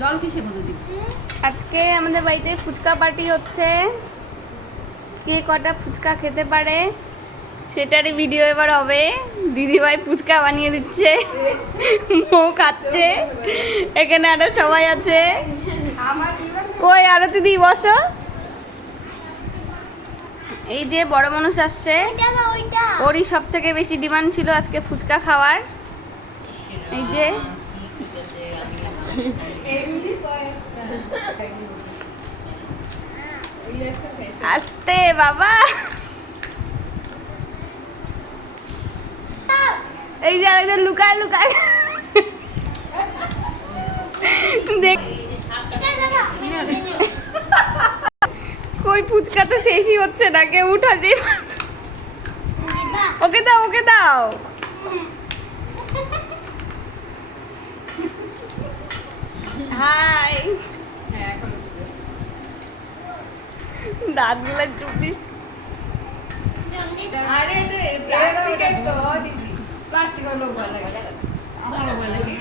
জল কিসের মধ্যে দিবি? আজকে আমাদের বাড়িতে ফুচকা পার্টি হচ্ছে। কে কটা ফুচকা খেতে পারে সেটারই ভিডিও এবার হবে। দিদিভাই ফুচকা বানিয়ে দিচ্ছে, মৌ খাচ্ছে, এখানে আরো সবাই আছে। কই আরো দিদি বসো। এই যে বড় মানুষ আসছে, ওরই সব থেকে বেশি ডিমান্ড ছিল আজকে ফুচকা খাওয়ার। এই যে আস্তে বাবা, এই যে আরেকজন লুকায় লুকায় দেখ। কই ফুচকা তো শেষই হচ্ছে না, কেউ উঠা দি। ওকে দাও ওকে দাও। হাই, দাঁতগুলো চুপিস। আরে প্লাস্টিকের তো দিদি, প্লাস্টিকের লোক ভয় লাগে, আমার ভয় লাগে।